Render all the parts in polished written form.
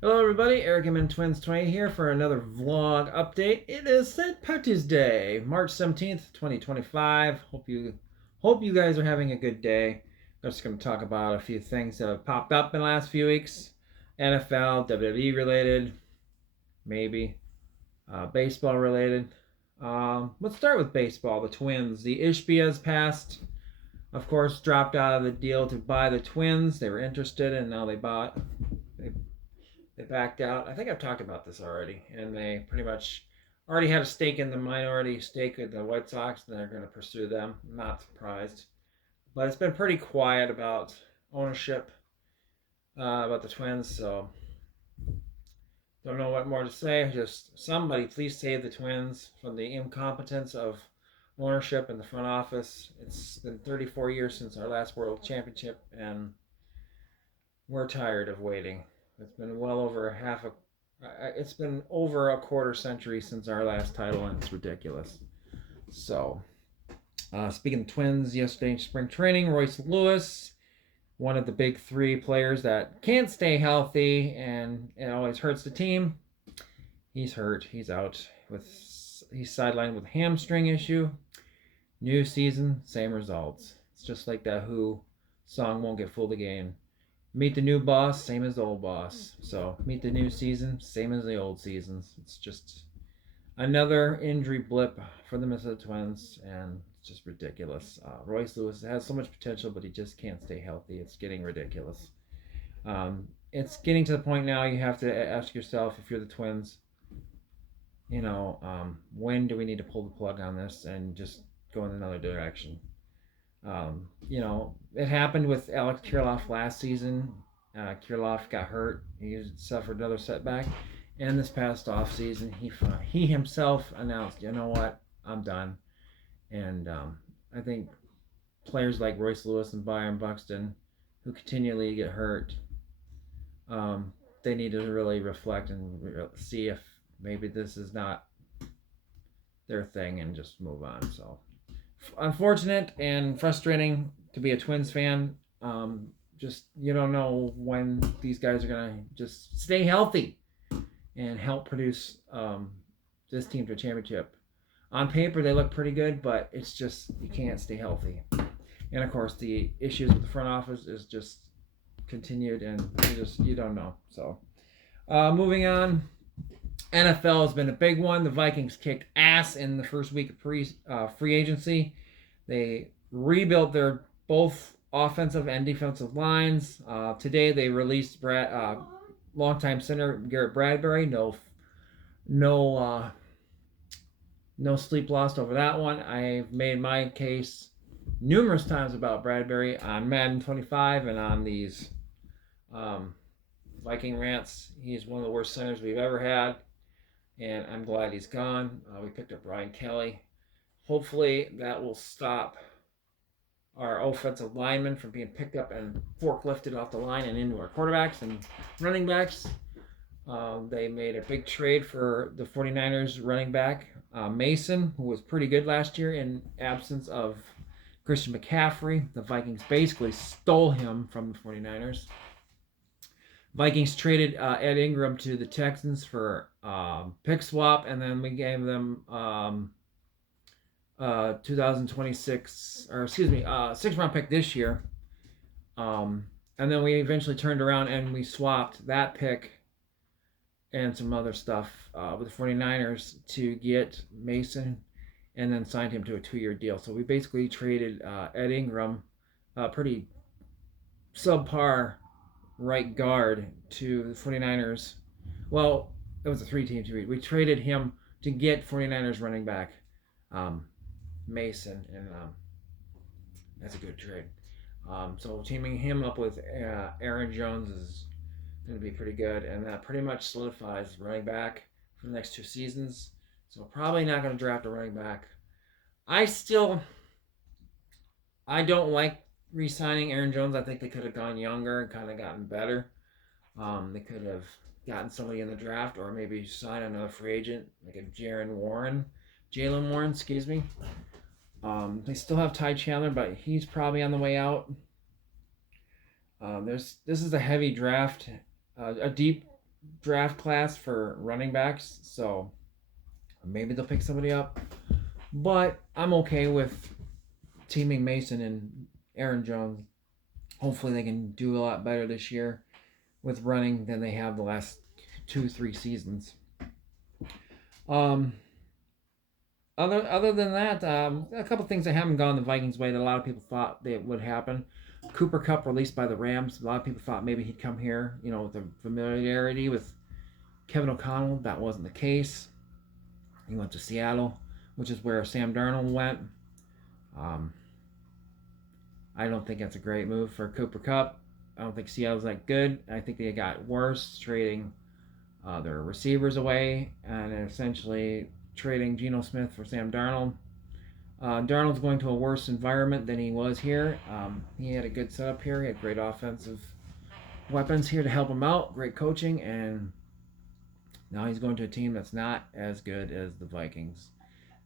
Hello everybody, Eric M Twins 20 here for another vlog update. It is St. Patty's Day, March 17th, 2025. Hope you guys are having a good day. I'm just going to talk about a few things that have popped up in the last few weeks. NFL, WWE related, maybe baseball related. Let's start with baseball. The Twins. The Ishbias passed, of course, dropped out of the deal to buy the Twins. They were interested, and now they they backed out. I think I've talked about this already, and they pretty much already had a stake in the minority stake of the White Sox, and they're going to pursue them. I'm not surprised, but it's been pretty quiet about ownership about the Twins, so don't know what more to say. Just somebody please save the Twins from the incompetence of ownership in the front office. It's been 34 years since our last World Championship, and we're tired of waiting. It's been well over half a it's been over a quarter century since our last title, and it's ridiculous. So, speaking of Twins, yesterday in spring training, Royce Lewis, one of the big three players that can't stay healthy, and it always hurts the team. He's hurt. He's out with he's sidelined with hamstring issue. New season, same results. It's just like that Who song won't get fooled again. Meet the new boss, same as the old boss. So meet the new season, same as the old seasons. It's just another injury blip for the Minnesota Twins, and it's just ridiculous. Royce Lewis has so much potential, but he just can't stay healthy. It's getting ridiculous. It's getting to the point now you have to ask yourself, if you're the Twins, when do we need to pull the plug on this and just go in another direction? It happened with Alex Kirilloff last season. Kirilloff got hurt. He suffered another setback. And this past off season, he himself announced, you know what, I'm done. And I think players like Royce Lewis and Byron Buxton, who continually get hurt, they need to really reflect and see if maybe this is not their thing and just move on. So unfortunate and frustrating to be a Twins fan. Just you don't know when these guys are gonna just stay healthy and help produce this team to a championship. On paper, they look pretty good, but it's just you can't stay healthy. And of course, the issues with the front office is just continued, and you don't know. So, moving on. NFL has been a big one. The Vikings kicked ass in the first week of free agency. They rebuilt their both offensive and defensive lines. Today they released longtime center Garrett Bradbury. No, no sleep lost over that one. I've made my case numerous times about Bradbury on Madden 25 and on these Viking rants. He's one of the worst centers we've ever had, and I'm glad he's gone. We picked up Ryan Kelly. Hopefully that will stop our offensive linemen from being picked up and forklifted off the line and into our quarterbacks and running backs. They made a big trade for the 49ers running back, Mason, who was pretty good last year in absence of Christian McCaffrey. The Vikings basically stole him from the 49ers. Vikings traded Ed Ingram to the Texans for pick swap, and then we gave them 2026, or excuse me, 6th round pick this year. And then we eventually turned around and we swapped that pick and some other stuff with the 49ers to get Mason, and then signed him to a 2-year deal. So we basically traded Ed Ingram, pretty subpar right guard, to the 49ers. Well, it was a 3-team trade. We traded him to get 49ers running back Mason, and that's a good trade. So teaming him up with Aaron Jones is going to be pretty good, and that pretty much solidifies running back for the next 2 seasons. So probably not going to draft a running back. I don't like re-signing Aaron Jones. I think they could have gone younger and kind of gotten better. They could have gotten somebody in the draft, or maybe sign another free agent like a Jalen Warren, excuse me. They still have Ty Chandler, but he's probably on the way out. This is a heavy draft, a deep draft class for running backs, so maybe they'll pick somebody up. But I'm okay with teaming Mason and Aaron Jones. Hopefully, they can do a lot better this year with running than they have the last 2-3 seasons. Um, other than that, a couple things that haven't gone the Vikings' way that a lot of people thought that would happen. Cooper Cup released by the Rams. A lot of people thought maybe he'd come here, with the familiarity with Kevin O'Connell. That wasn't the case. He went to Seattle, which is where Sam Darnold went. Um, I don't think that's a great move for Cooper Cup. I don't think Seattle's that good. I think they got worse trading their receivers away and essentially trading Geno Smith for Sam Darnold. Darnold's going to a worse environment than he was here. He had a good setup here. He had great offensive weapons here to help him out, great coaching, and now he's going to a team that's not as good as the Vikings.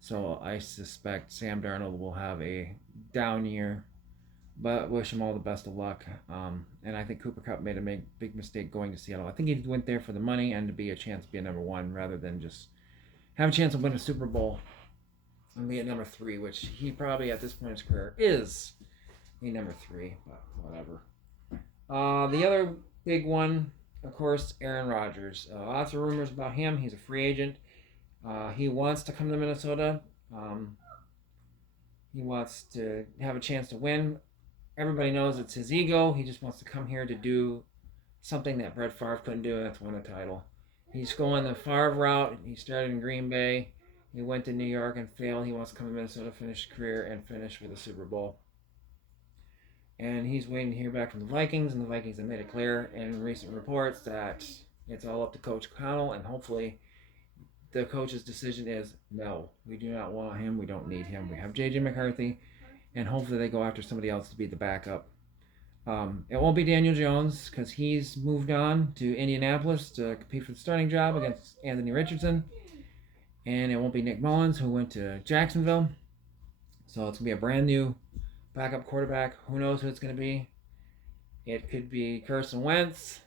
So I suspect Sam Darnold will have a down year, but wish him all the best of luck. And I think Cooper Cup made a big mistake going to Seattle. I think he went there for the money and to be a chance to be a number one rather than just have a chance to win a Super Bowl and be at number 3, which he probably at this point in his career is a number 3, but whatever. The other big one, of course, Aaron Rodgers. Lots of rumors about him. He's a free agent. He wants to come to Minnesota. He wants to have a chance to win. Everybody knows it's his ego. He just wants to come here to do something that Brett Favre couldn't do, and that's win a title. He's going the Favre route. He started in Green Bay. He went to New York and failed. He wants to come to Minnesota, finish his career, and finish with a Super Bowl. And he's waiting to hear back from the Vikings, and the Vikings have made it clear in recent reports that it's all up to Coach Connell, and hopefully the coach's decision is no, we do not want him. We don't need him. We have J.J. McCarthy, and hopefully they go after somebody else to be the backup. It won't be Daniel Jones because he's moved on to Indianapolis to compete for the starting job against Anthony Richardson. And it won't be Nick Mullins, who went to Jacksonville. So it's going to be a brand new backup quarterback. Who knows who it's going to be? It could be Carson Wentz.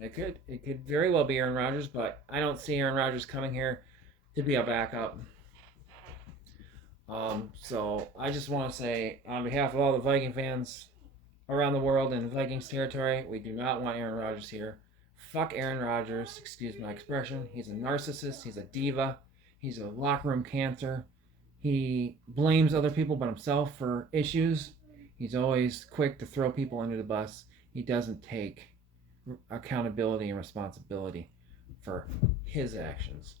It could very well be Aaron Rodgers, but I don't see Aaron Rodgers coming here to be a backup. So I just want to say, on behalf of all the Viking fans around the world in Vikings territory, we do not want Aaron Rodgers here. Fuck Aaron Rodgers, excuse my expression. He's a narcissist. He's a diva. He's a locker room cancer. He blames other people but himself for issues. He's always quick to throw people under the bus. He doesn't take accountability and responsibility for his actions.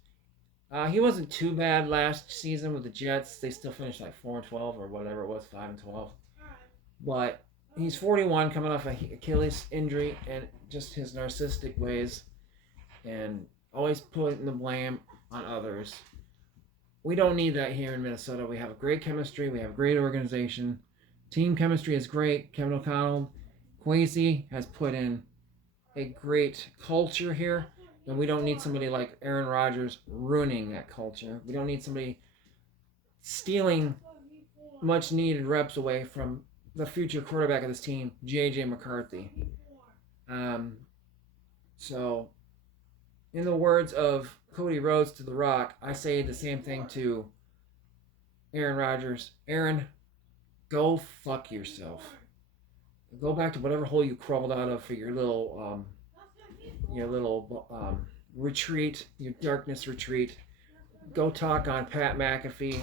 He wasn't too bad last season with the Jets. They still finished like 4-12 or whatever it was, 5-12. But he's 41, coming off an Achilles injury, and just his narcissistic ways, and always putting the blame on others. We don't need that here in Minnesota. We have a great chemistry. We have a great organization. Team chemistry is great. Kevin O'Connell, Kwesi has put in a great culture here. And we don't need somebody like Aaron Rodgers ruining that culture. We don't need somebody stealing much needed reps away from the future quarterback of this team, J.J. McCarthy. So, in the words of Cody Rhodes to The Rock, I say the same thing to Aaron Rodgers. Aaron, go fuck yourself. Go back to whatever hole you crawled out of for your little retreat, your darkness retreat. Go talk on Pat McAfee.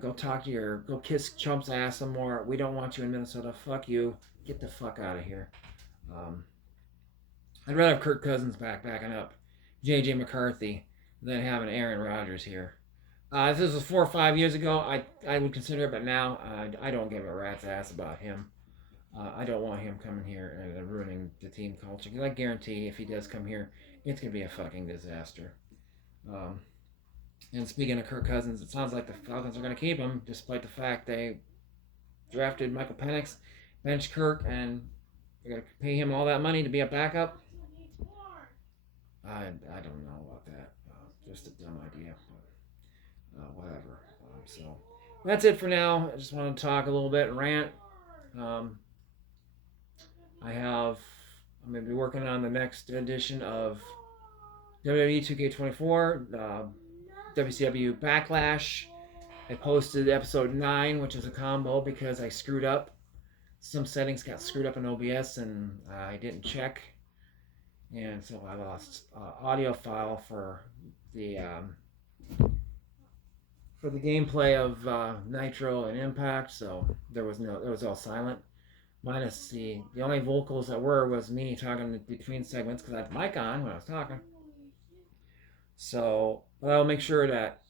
Go kiss Trump's ass some more. We don't want you in Minnesota. Fuck you. Get the fuck out of here. I'd rather have Kirk Cousins backing up J.J. McCarthy than having Aaron Rodgers here. If this was 4 or 5 years ago, I would consider it, but now I don't give a rat's ass about him. I don't want him coming here and ruining the team culture. Because I guarantee if he does come here, it's going to be a fucking disaster. And speaking of Kirk Cousins, it sounds like the Falcons are going to keep him, despite the fact they drafted Michael Penix, benched Kirk, and they're going to pay him all that money to be a backup. I don't know about that. Just a dumb idea. But, whatever. So that's it for now. I just want to talk a little bit and rant. I I'm going to be working on the next edition of WWE 2K24, WCW Backlash. I posted episode 9, which is a combo because I screwed up. Some settings got screwed up in OBS and I didn't check. And so I lost audio file for the gameplay of Nitro and Impact, so it was all silent. Minus the only vocals that was me talking between segments because I had the mic on when I was talking. So, but I'll make sure that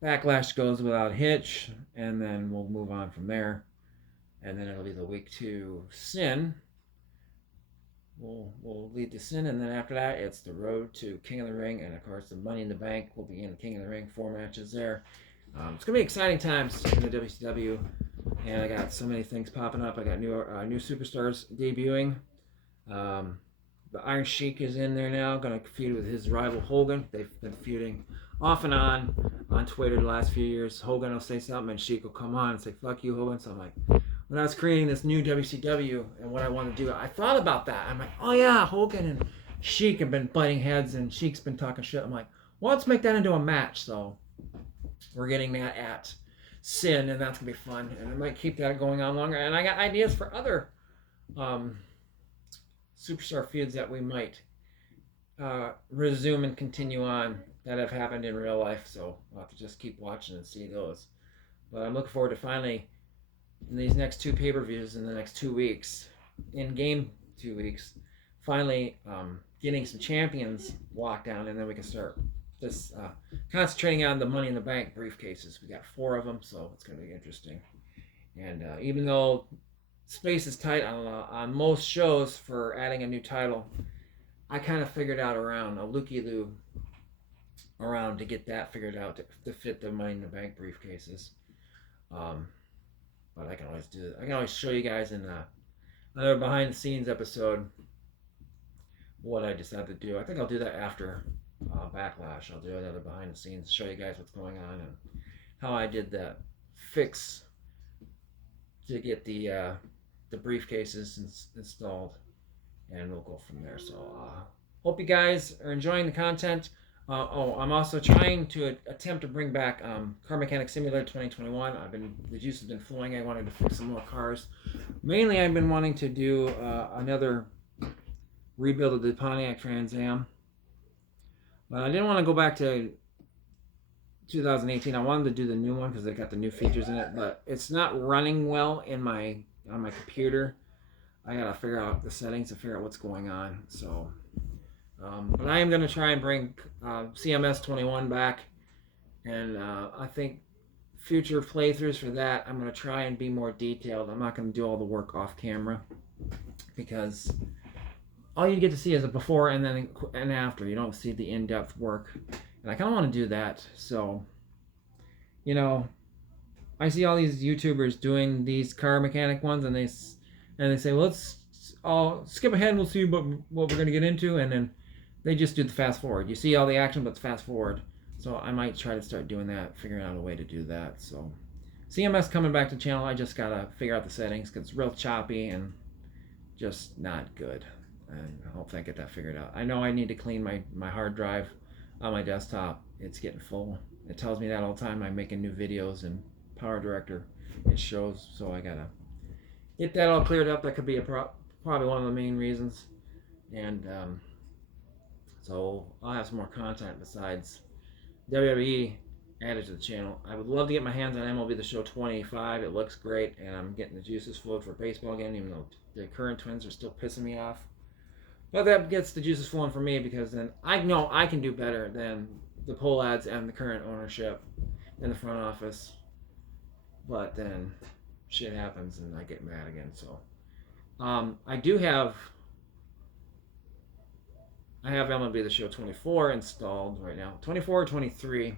Backlash goes without hitch, and then we'll move on from there. And then it'll be the week 2 Sin. We'll lead to Sin, and then after that, it's the road to King of the Ring, and of course, the Money in the Bank will be in the King of the Ring. 4 matches there. It's gonna be exciting times in the WCW, and I got so many things popping up. I got new superstars debuting. The Iron Sheik is in there now, gonna feud with his rival Hogan. They've been feuding off and on Twitter the last few years. Hogan will say something, and Sheik will come on and say "fuck you, Hogan." So I'm like, when I was creating this new WCW and what I want to do, I thought about that. I'm like, oh yeah, Hogan and Sheik have been butting heads, and Sheik's been talking shit. I'm like, well, let's make that into a match. So we're getting that at Sin, and that's gonna be fun, and I might keep that going on longer. And I got ideas for other superstar feuds that we might resume and continue on that have happened in real life. So I'll have to just keep watching and see those. But I'm looking forward to finally, in these next 2 pay-per-views in the next 2 weeks, in-game 2 weeks, finally getting some champions locked down, and then we can start this concentrating on the Money in the Bank briefcases. We got 4 of them, so it's going to be interesting. And even though space is tight on most shows for adding a new title, I kind of figured out around a looky-loo around to get that figured out to fit the Money in the Bank briefcases. But I can always do it. I can always show you guys in another behind-the-scenes episode what I decided to do. I think I'll do that after Backlash. I'll do another behind-the-scenes, show you guys what's going on and how I did that fix to get the briefcases installed, and we'll go from there. So hope you guys are enjoying the content. I'm also trying to attempt to bring back Car Mechanic Simulator 2021. The juice has been flowing. I wanted to fix some more cars. Mainly, I've been wanting to do another rebuild of the Pontiac Trans Am, but I didn't want to go back to 2018. I wanted to do the new one because they got the new features in it, but it's not running well on my computer. I gotta figure out the settings to figure out what's going on. So. But I am going to try and bring CMS 21 back, and I think future playthroughs for that, I'm going to try and be more detailed. I'm not going to do all the work off camera, because all you get to see is a before and then and after. You don't see the in-depth work, and I kind of want to do that. So, you know, I see all these YouTubers doing these car mechanic ones, and they say, well, let's all skip ahead and we'll see what we're going to get into, and then they just do the fast forward. You see all the action, but it's fast forward. So I might try to start doing that, figuring out a way to do that. So CMS coming back to the channel. I just got to figure out the settings because it's real choppy and just not good. And I hope I get that figured out. I know I need to clean my hard drive on my desktop. It's getting full. It tells me that all the time. I'm making new videos and Power Director. It shows. So I got to get that all cleared up. That could be probably one of the main reasons. And so I'll have some more content besides WWE added to the channel. I would love to get my hands on MLB The Show 25. It looks great, and I'm getting the juices flowed for baseball again, even though the current Twins are still pissing me off. But that gets the juices flowing for me, because then I know I can do better than the poll ads and the current ownership in the front office. But then shit happens, and I get mad again. So I have MLB The Show 24 installed right now, 24 or 23,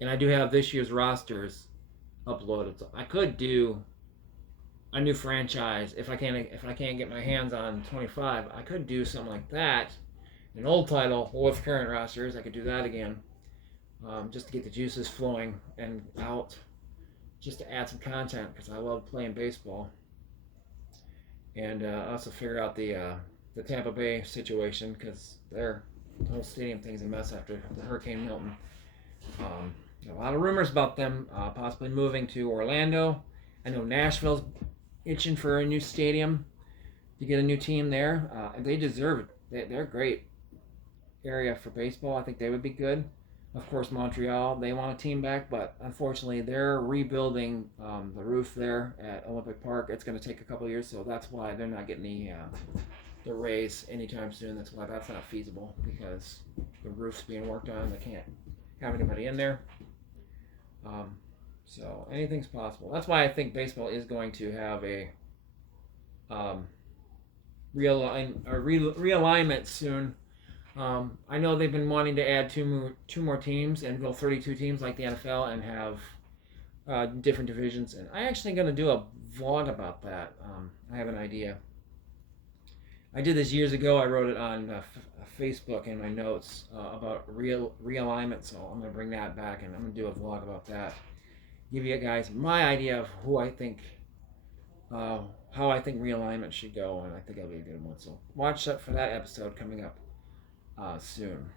and I do have this year's rosters uploaded. So I could do a new franchise if I can't get my hands on 25. I could do something like that, an old title with current rosters. I could do that again, just to get the juices flowing and out, just to add some content because I love playing baseball. and also figure out the Tampa Bay situation because their whole stadium thing's a mess after the Hurricane Milton. Um, a lot of rumors about them possibly moving to Orlando. I know Nashville's itching for a new stadium to get a new team there. They deserve it. They're a great area for baseball. I think they would be good. Of course, Montreal, they want a team back, but unfortunately, they're rebuilding the roof there at Olympic Park. It's going to take a couple years, so that's why they're not getting the raise anytime soon. That's why that's not feasible because the roof's being worked on. They can't have anybody in there. Um, so anything's possible. That's why I think baseball is going to have a um, realignment soon. I know they've been wanting to add two more teams and go 32 teams like the NFL and have different divisions. And I'm actually going to do a vlog about that. I have an idea. I did this years ago. I wrote it on Facebook in my notes about realignment. So I'm going to bring that back and I'm going to do a vlog about that. Give you guys my idea of who I think, how I think realignment should go, and I think it'll be a good one. So watch out for that episode coming up soon.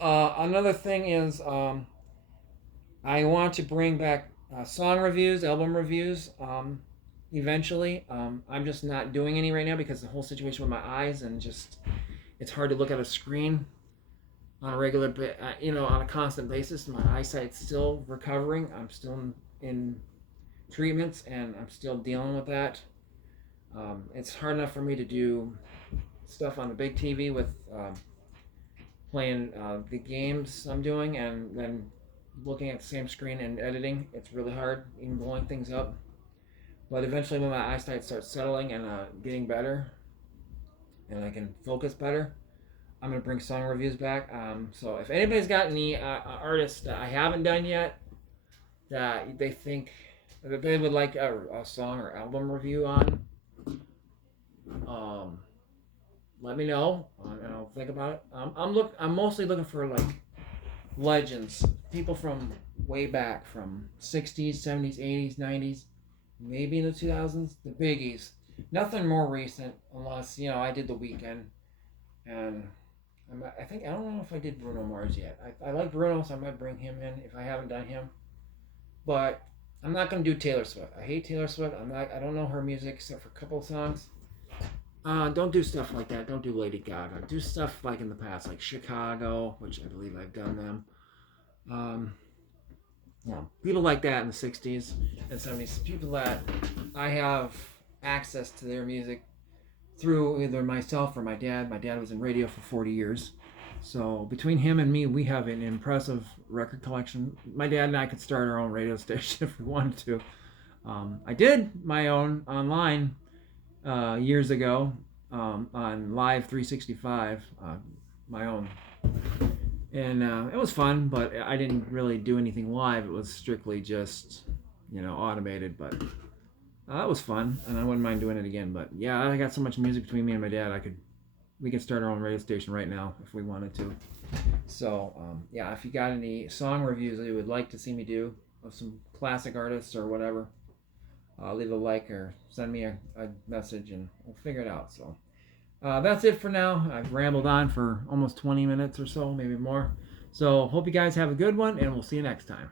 Another thing is I want to bring back song reviews, album reviews eventually. I'm just not doing any right now because the whole situation with my eyes and just it's hard to look at a screen on a regular, on a constant basis. My eyesight's still recovering. I'm still in treatments and I'm still dealing with that. It's hard enough for me to do stuff on the big TV with playing the games I'm doing and then looking at the same screen and editing. It's really hard, even blowing things up. But eventually when my eyesight starts settling and getting better and I can focus better, I'm going to bring song reviews back. So if anybody's got any artists that I haven't done yet that they think that they would like a song or album review on, let me know and I'll think about it. I'm mostly looking for like legends, people from way back, from 60s, 70s, 80s, 90s, maybe in the 2000s, the biggies. Nothing more recent, unless I did The Weeknd, and I don't know if I did Bruno Mars yet. I like Bruno, so I might bring him in if I haven't done him. But I'm not gonna do Taylor Swift. I hate Taylor Swift. I don't know her music except for a couple of songs. Don't do stuff like that. Don't do Lady Gaga. Do stuff like in the past, like Chicago, which I believe I've done them. People like that in the 60s and 70s. People that I have access to their music through either myself or my dad. My dad was in radio for 40 years. So between him and me, we have an impressive record collection. My dad and I could start our own radio station if we wanted to. I did my own online years ago on Live 365, my own. And it was fun, but I didn't really do anything live. It was strictly just, automated, but that was fun, and I wouldn't mind doing it again. But yeah, I got so much music between me and my dad, we could start our own radio station right now if we wanted to. So yeah, if you got any song reviews that you would like to see me do of some classic artists or whatever, leave a like or send me a message and we'll figure it out. So that's it for now. I've rambled on for almost 20 minutes or so, maybe more. So hope you guys have a good one, and we'll see you next time.